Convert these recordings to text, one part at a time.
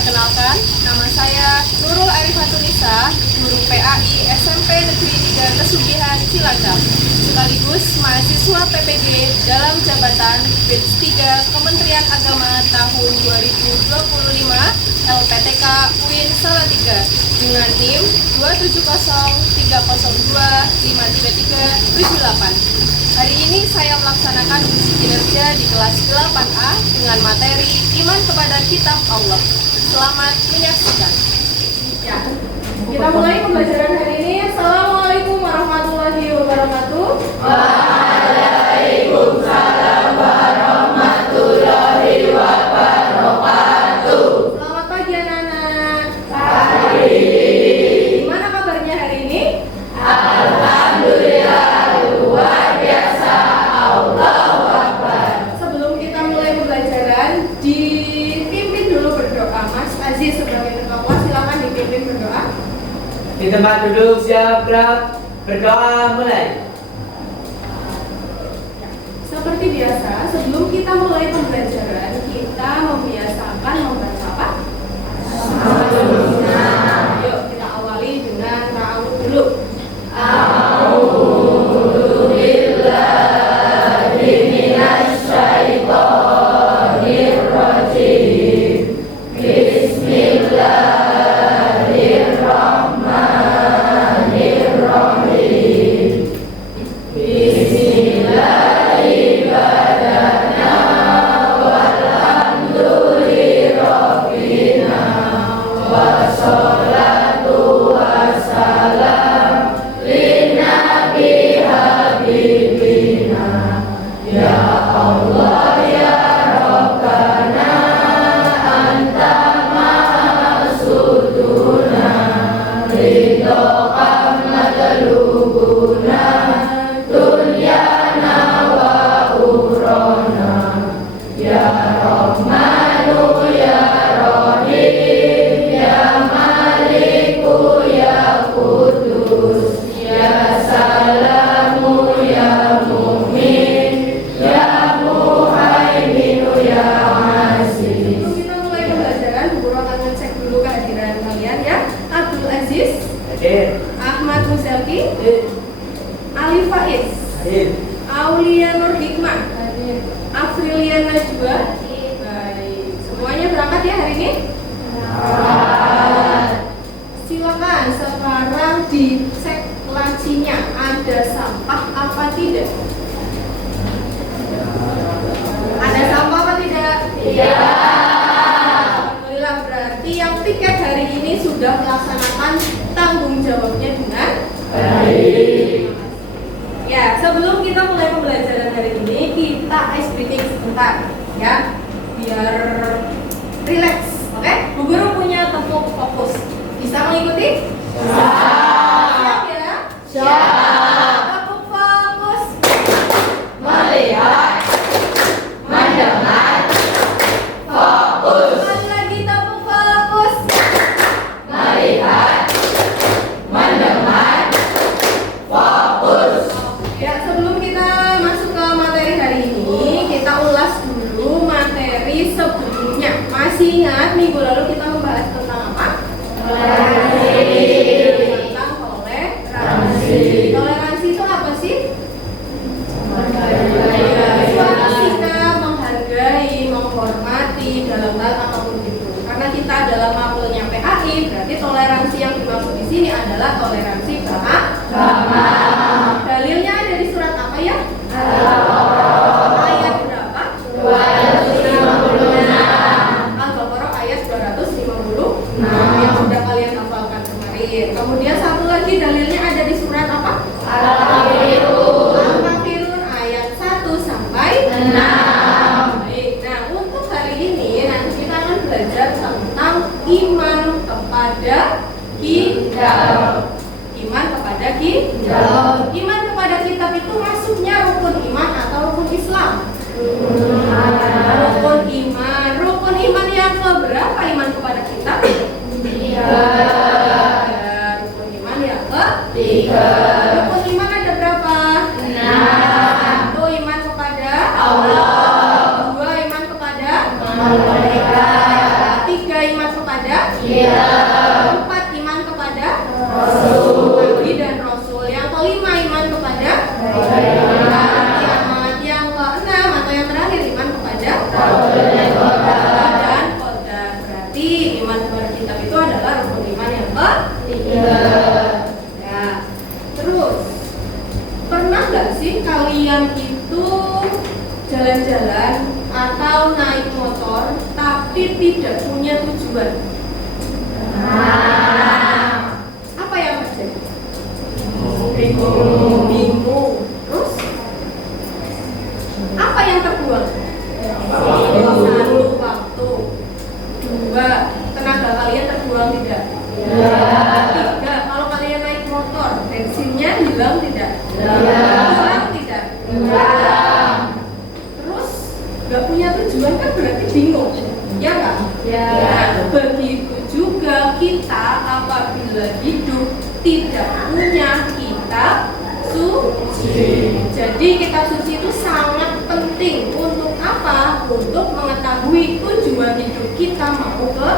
Perkenalkan, nama saya Nurul Arifatunisa, guru PAI SMP Negeri 3 Kesugihan Cilacap, sekaligus mahasiswa PPG dalam jabatan Batch 3 Kementerian Agama tahun 2025 LPTK UIN Salatiga dengan NIM 27030253378. Hari ini saya melaksanakan uji kinerja di kelas 8A dengan materi Iman kepada Kitab Allah. Selamat menyaksikan. Ya, kita mulai pembelajaran hari ini. Assalamualaikum warahmatullahi wabarakatuh. Waalaikumsalam warahmatullahi wabarakatuh. Selamat pagi anak-anak. Pagi. Gimana kabarnya hari ini? Alhamdulillah luar biasa. Allahu Akbar. Sebelum kita mulai pembelajaran, dipimpin dulu berdoa. Mas Aziz sebagai ketua kelas silakan dipimpin berdoa. Di tempat duduk siap gerak, berdoa mulai. Seperti biasa, sebelum kita mulai pembelajaran, kita membiasakan membaca apa? Yuk kita awali dengan ta'awudz dulu. A'udzubillahi minasyaitonirrajim. Bismillahirrahmanirrahim. Bismillahirrahmanirrahim. Walhamdulillahirabbil wassalatu wassalam linnabi habibina ya Allah ya Rabbana anta ma'asuduna ridhoka madlubuna dunyana wa urona ya Rahmanu ya Rahim ya Maliku ya Kudus ya Salamu ya Mu'min ya Muhaiminu ya Aziz. Sebelum kita mulai pembelajaran, Bu Guru akan ngecek dulu kehadiran kalian ya. Abdul Aziz, Hadir. Ahmad Muzalki, Ali Faiz, Hadir. Aulia Nur Hikmah, Afrilia Najwa. Baik, semuanya berangkat ya hari ini? Silakan sekarang dicek lacinya, ada sampah apa tidak? Ada sampah apa tidak? Tidak. Alhamdulillah, berarti yang tiket hari ini sudah melaksanakan tanggung jawabnya dengan Baik. ya. Sebelum kita mulai pembelajaran hari ini, kita ice breathing sebentar ya, biar relax. Oke? Bu Guru punya tepuk fokus. Bisa mengikuti? Siap ya? Siap. Tepuk fokus. Melihat, mendengar, fokus. Sekali lagi tepuk fokus. Melihat, mendengar, fokus. Ya, sebelum kita masuk ke materi hari ini, kita ulas dulu materi sebelumnya. Masih ingat minggu lalu kita membahas tentang apa? Tentang toleransi. Toleransi itu apa sih? Suatu sikap menghargai, menghormati dalam hal apapun itu. Karena kita adalah mapelnya PAI, berarti toleransi yang dimaksud di sini adalah toleransi beragama. Dalilnya ada di surat apa ya? Ayat berapa? 256. Al-Baqarah ayat 256 yang sudah kalian hafalkan kemarin. Kemudian satu lagi dalilnya ada di surat apa? Al-Kafirun ayat 1 sampai 6. Baik. Nah, untuk hari ini nanti kita akan belajar tentang iman kepada kitab. Iman kepada kitab. Iman kepada kitab itu masuknya rukun iman atau rukun Islam? Rukun iman. Rukun iman yang keberapa iman kepada kitab? Rukun iman yang ketiga. Rukun iman ada berapa? 6. Satu, iman kepada Allah. Dua, iman kepada malaikat. Tiga, iman kepada Iya. Keempat, iman kepada Nabi dan Rasul. Yang kelima, iman kepada kiamat. Yang keenam atau yang terakhir, iman kepada dan qadar. Berarti iman kepada kitab itu adalah rukun iman yang ketiga. Ya. Terus, pernah nggak sih kalian itu jalan-jalan atau naik motor tapi tidak punya tujuan? Apa yang terjadi? Bingung. Terus apa yang terbuang? Satu, waktu. Dua, tenaga kalian terbuang tidak? Tiga, kalau kalian naik motor, bensinnya hilang tidak? Kurang tidak? Terus nggak punya tujuan kan berarti bingung, ya nggak? Nah, begitu juga kita apabila hidup tidak punya kitab suci. Jadi kitab suci itu sangat penting untuk apa? Untuk mengetahui tujuan hidup kita mau ke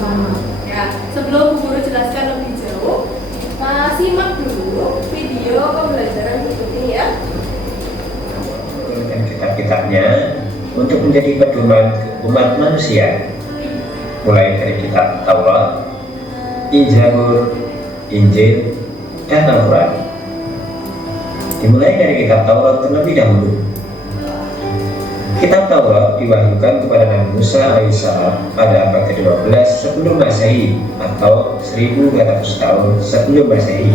mana. Ya, sebelum Bu Guru jelaskan lebih jauh, kita simak dulu video pembelajaran berikut ini ya. Dan kitab-kitabnya untuk menjadi pedoman umat manusia, mulai dari kitab Taurat, Injil, dan Al-Quran. Dimulai dari kitab Taurat terlebih dahulu. Kitab Taurat diwahyukan kepada Nabi Musa alaihissalam pada abad ke-12 sebelum Masehi atau 1400 tahun sebelum Masehi.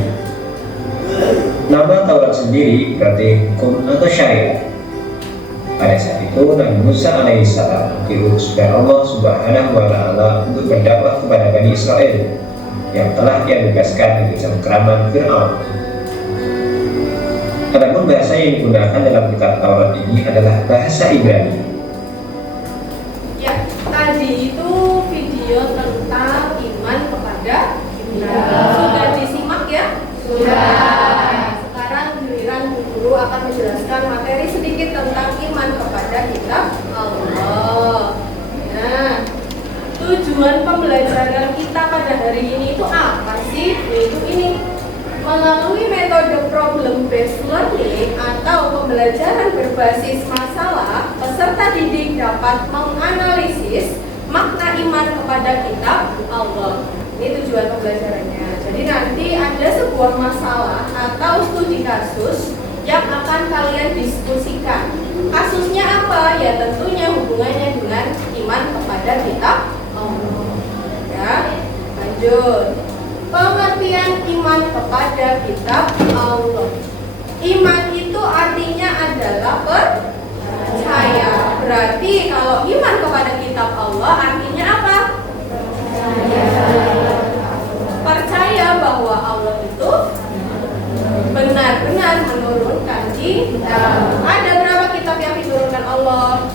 Nama Taurat sendiri berarti hukum atau syariat. Pada saat itu Nabi Musa alaihissalam diutus oleh Allah Subhanahu wa Ta'ala untuk berdakwah kepada Bani Israel yang telah dia bebaskan dari cengkraman Fir'aun. Adapun bahasa yang digunakan dalam kitab Taurat ini adalah bahasa Ibrani. Ya, tadi itu video tentang iman kepada kitab. Sudah disimak ya? Sudah. Sekarang giliran Bu Guru akan menjelaskan materi sedikit tentang iman kepada kitab Allah. Nah, tujuan pembelajaran kita pada hari ini itu apa sih? Yaitu ini. Melalui metode problem based learning atau pembelajaran berbasis masalah, peserta didik dapat menganalisis makna iman kepada kitab Allah. Ini tujuan pembelajarannya. Jadi nanti ada sebuah masalah atau studi kasus yang akan kalian diskusikan. Kasusnya apa? Ya tentunya hubungannya dengan iman kepada kitab Allah. Ya, lanjut. Pengertian iman kepada kitab Allah. Iman itu artinya adalah percaya. Berarti kalau iman kepada kitab Allah artinya apa? Percaya bahwa Allah itu benar-benar menurunkan kitab. Ada berapa kitab yang diturunkan Allah?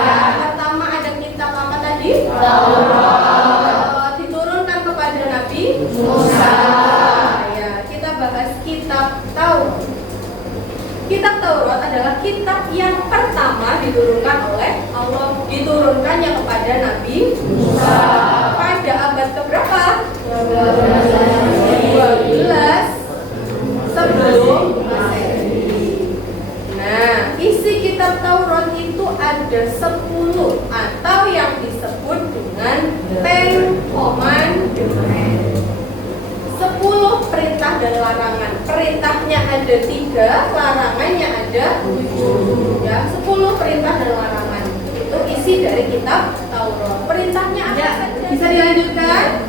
Yang pertama ada kitab apa tadi? Diturunkan kepada Nabi Musa. Ya, kita bahas kitab Taurat. Kitab Taurat adalah kitab yang pertama diturunkan oleh Allah. Diturunkannya kepada Nabi Musa pada abad keberapa? 12 sebelum Masehi. Nah, isi kitab Taurat itu ada 10 atau yang disebut dengan Ten Commandments. 10 perintah dan larangan. Perintahnya ada 3, larangannya ada 7. Ya, 10 perintah dan larangan. Itu isi dari kitab Taurat. Perintahnya ada. Bisa dilanjutkan?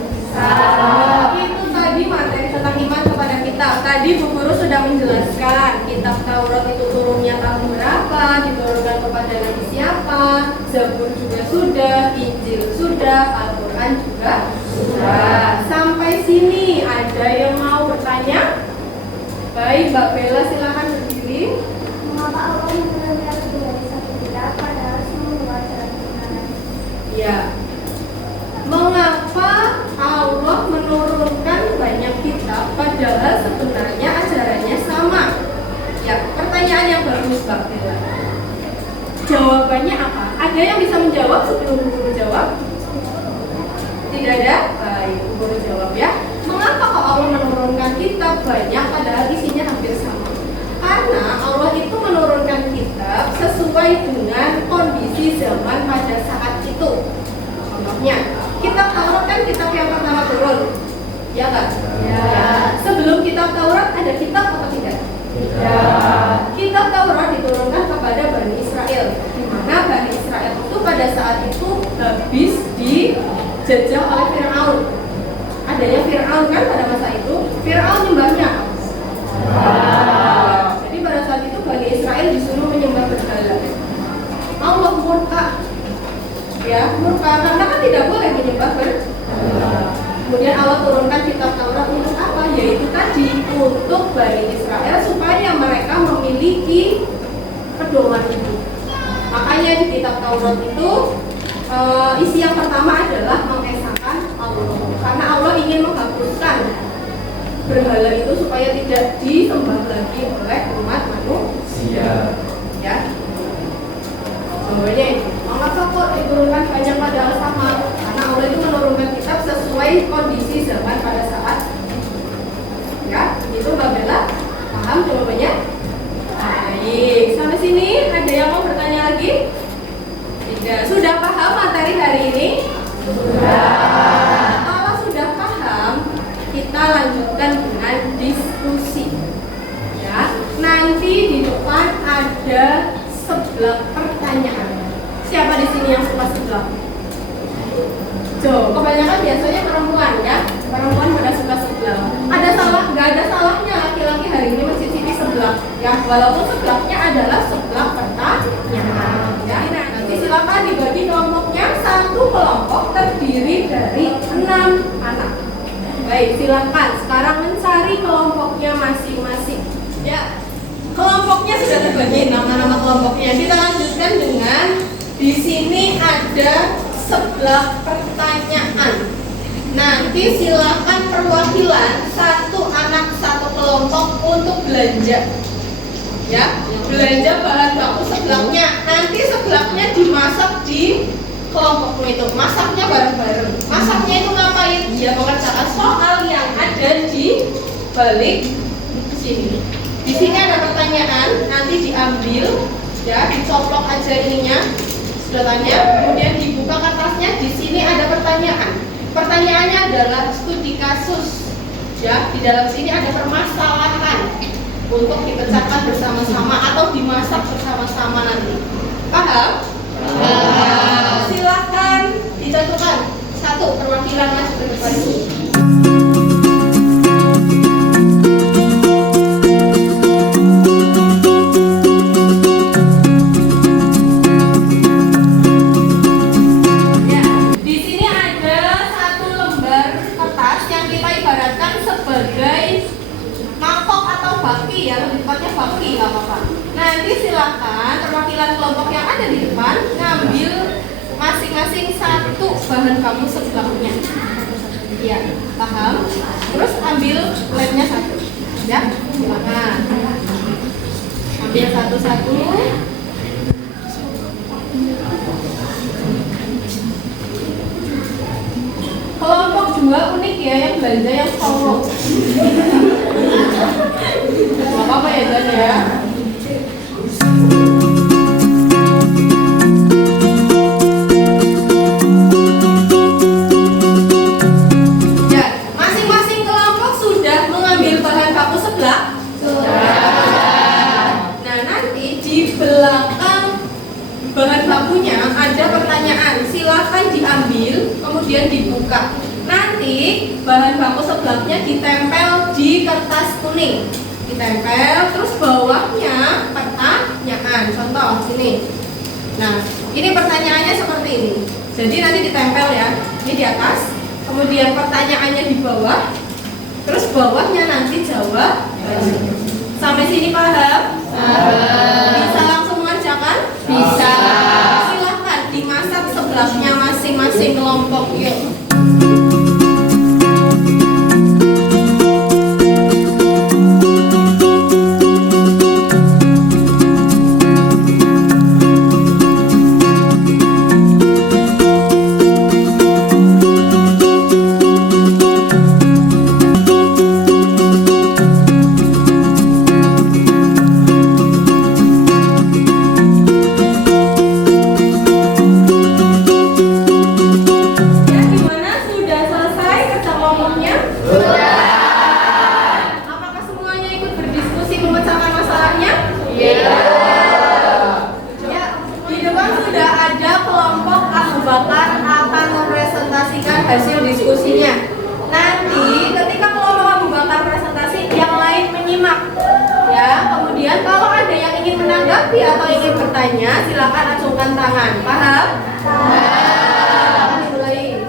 Itu tadi materi tentang iman kepada kitab. Tadi Bu Guru sudah menjelaskan kitab Taurat itu turunnya tahun berapa, diturunkan kepada Nabi siapa, Zabur juga sudah, Injil sudah, Al-Quran juga sudah. Sampai sini ada yang mau bertanya? Baik, Mbak Bella silahkan berdiri. Mengapa Allah menurunkan lebih dari satu kitab padahal semua adalah kebenaran? Ya. Mengapa Allah menurunkan banyak kitab padahal sebenarnya ajarannya sama? Ya, pertanyaan yang bagus Mbak Bella. Jawabannya apa? Ada yang bisa menjawab sebelum Guru jawab? Tidak sesuai dengan kondisi zaman pada saat itu. Contohnya, kitab Taurat kan kitab yang pertama turun, ya kan? Ya. Sebelum kitab Taurat ada kitab atau tidak? Ya. Kitab Taurat diturunkan kepada Bani Israel, di mana Bani Israel itu pada saat itu habis dijajah oleh Fir'aun. Adanya Fir'aun kan pada masa itu, Fir'aun nyembahnya. Jadi pada saat itu Bani Israel disuruh menyembah berhala. Allah murka, ya murka karena kan tidak boleh menyembah berhala. Kemudian Allah turunkan kitab Taurat untuk apa? Yaitu tadi untuk Bani Israel supaya mereka memiliki pedoman hidup. Makanya di kitab Taurat itu isi yang pertama adalah mengesahkan Allah, karena Allah ingin menghapuskan berhala itu supaya tidak disembah lagi oleh umat manusia. Ya. Contohnya itu, mengapa kok diturunkan banyak padahal sama? Karena Allah itu menurunkan kitab sesuai kondisi zaman pada saat ya, itu Mbak Bella paham jawabannya? Baik, sampai sini ada yang mau bertanya lagi? Tidak. Sudah paham materi hari ini? Sudah. Kalau sudah paham, kita lanjutkan dengan diskusi. Ya, nanti di depan ada 11 pertanyaan. Siapa di sini yang suka 11? Kebanyakan biasanya perempuan ya. Perempuan pada suka 11. Ada salah? Nggak ada salahnya laki-laki hari ini mencicipi 11. Ya, walaupun 11-nya adalah 11 pertanyaan. Ya, nanti silakan dibagi kelompoknya. Satu kelompok terdiri dari 6 anak. Baik, silakan sekarang mencari kelompoknya masing-masing. Ya, kelompoknya sudah terbagi, nama-nama kelompoknya. Kita lanjutkan dengan di sini ada 11 pertanyaan. Nanti silakan perwakilan satu anak satu kelompok untuk belanja. Ya, belanja bahan baku seblaknya. Nanti seblaknya dimasak di kelompokmu itu. Masaknya bareng-bareng. Masaknya itu ngapain? Ya mengerjakan soal yang ada di balik sini. Di sini ada pertanyaan, nanti diambil, ya, dicoplok aja ininya, sedotannya, kemudian dibuka kertasnya. Di sini ada pertanyaan. Pertanyaannya adalah studi kasus, ya. Di dalam sini ada permasalahan untuk dipecahkan bersama-sama atau dimasak bersama-sama nanti. Paham? Silakan dicontohkan satu perwakilan maju ke depan. Nanti silakan perwakilan kelompok yang ada di depan ngambil masing-masing satu bahan baku seblaknya. Ya, paham? Terus ambil lemnya satu. Ya, silakan. Ambil satu-satu. Kelompok 2 unik ya, yang belanja yang solo. Gak apa-apa ya Dan ya. Ya, masing-masing kelompok sudah mengambil bahan baku seblak? Sudah. Nah, nanti di belakang bahan bakunya ada pertanyaan. Silakan diambil, kemudian dibuka. Nanti bahan baku seblaknya ditempel di kertas kuning. Ditempel, terus bawahnya pertanyaan. Contoh sini. Nah, ini pertanyaannya seperti ini. Jadi nanti ditempel ya. Ini di atas, kemudian pertanyaannya di bawah, terus bawahnya nanti jawab. Sampai sini paham? Bisa langsung mengerjakan? Bisa. Silahkan dimasak seblaknya masing-masing kelompok yuk. hasil diskusinya. Nanti ketika kelompok Abu Bakar presentasi, yang lain menyimak. Ya, kemudian kalau ada yang ingin menanggapi atau ingin bertanya, silakan acungkan tangan. Paham? Silakan dimulai.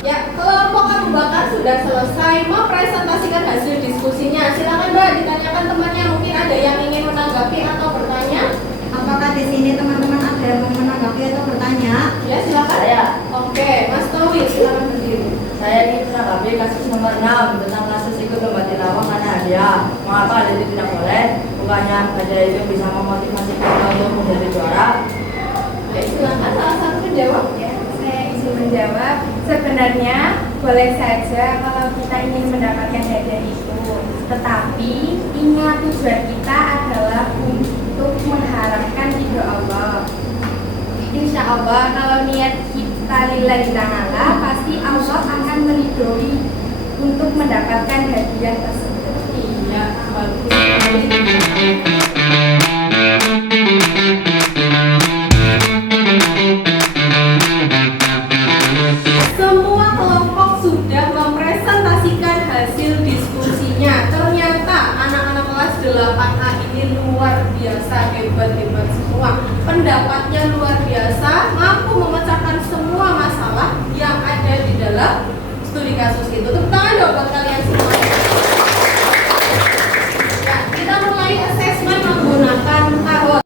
Ya, kelompok Abu Bakar sudah selesai mempresentasikan hasil diskusinya. Silakan Mbak ditanyakan temannya, mungkin ada yang ingin menanggapi atau bertanya. Apakah di sini teman-teman ada yang mau menanggapi atau bertanya? Ya, silakan. Saya. Oke, Mas Tawi, silakan berdiri. Saya ingin menanggapi kasus nomor 6 tentang kasus ikut lomba tilawah karena hadiah. Mengapa hal itu tidak boleh? Bukannya hadiah itu bisa memotivasi kita untuk menjadi juara? Ya, silakan salah satu menjawab. Ya, saya izin menjawab. Sebenarnya boleh saja kalau kita ingin mendapatkan hadiah itu, tetapi ingat tujuan kita adalah untuk mengharapkan ridho Allah. Insya Allah kalau niat kita lillahi ta'ala, pasti Allah akan meridhoi untuk mendapatkan hadiah tersebut. Iya, bagus sekali. Semua kelompok sudah mempresentasikan hasil diskusinya. Ternyata anak-anak kelas 8A ini luar biasa, hebat-hebat semua. Pendapatnya luar biasa, mampu memecahkan semua masalah yang ada di dalam studi kasus itu. Tepuk tangan dong buat kalian semua. Ya, kita mulai asesmen menggunakan tahun.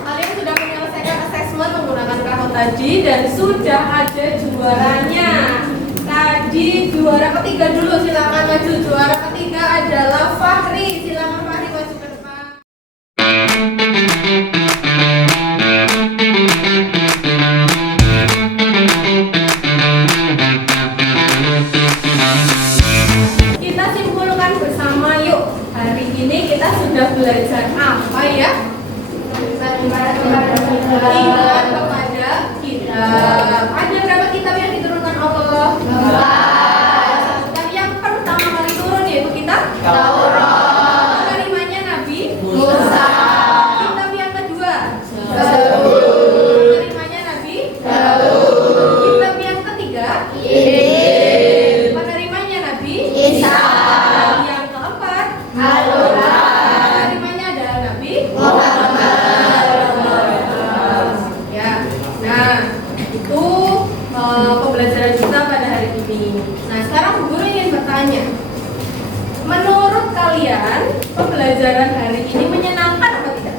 Kalian sudah menyelesaikan asesmen menggunakan tahun tadi dan sudah ada juaranya. Tadi juara ketiga dulu, silakan maju. Juara ketiga adalah Fahri. Silakan Fahri maju ke depan. Kita simpulkan bersama yuk. Hari ini kita sudah belajar apa ya? Iman kepada kitab. Ada berapa kitab yang diturunkan Allah? 4. Kitab yang pertama kali turun yaitu kitab Taurat. Penerimanya Nabi Musa. Kitab yang kedua penerimanya Nabi Daud. Kitab yang ketiga penerimanya Nabi Isa. Yang keempat penerimanya adalah Nabi ya. Nah, itu pembelajaran kita pada hari ini. Nah, sekarang Bu Guru ingin bertanya, menurut kalian pembelajaran hari ini menyenangkan apa tidak?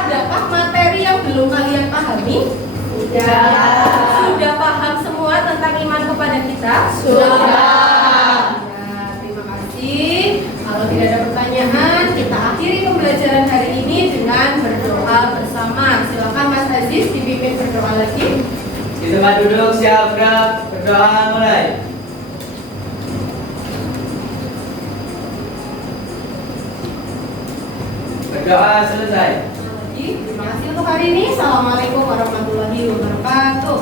Adakah materi yang belum kalian pahami? Sudah paham semua tentang iman kepada kita? Sudah. Nah, terima kasih. Kalau tidak ada pertanyaan, kita akhiri pembelajaran hari ini dengan berdoa bersama. Silakan Mas Aziz dipimpin berdoa lagi. Di tempat duduk siap gerak, berdoa mulai. Berdoa selesai. Terima kasih untuk hari ini. Assalamualaikum warahmatullahi wabarakatuh.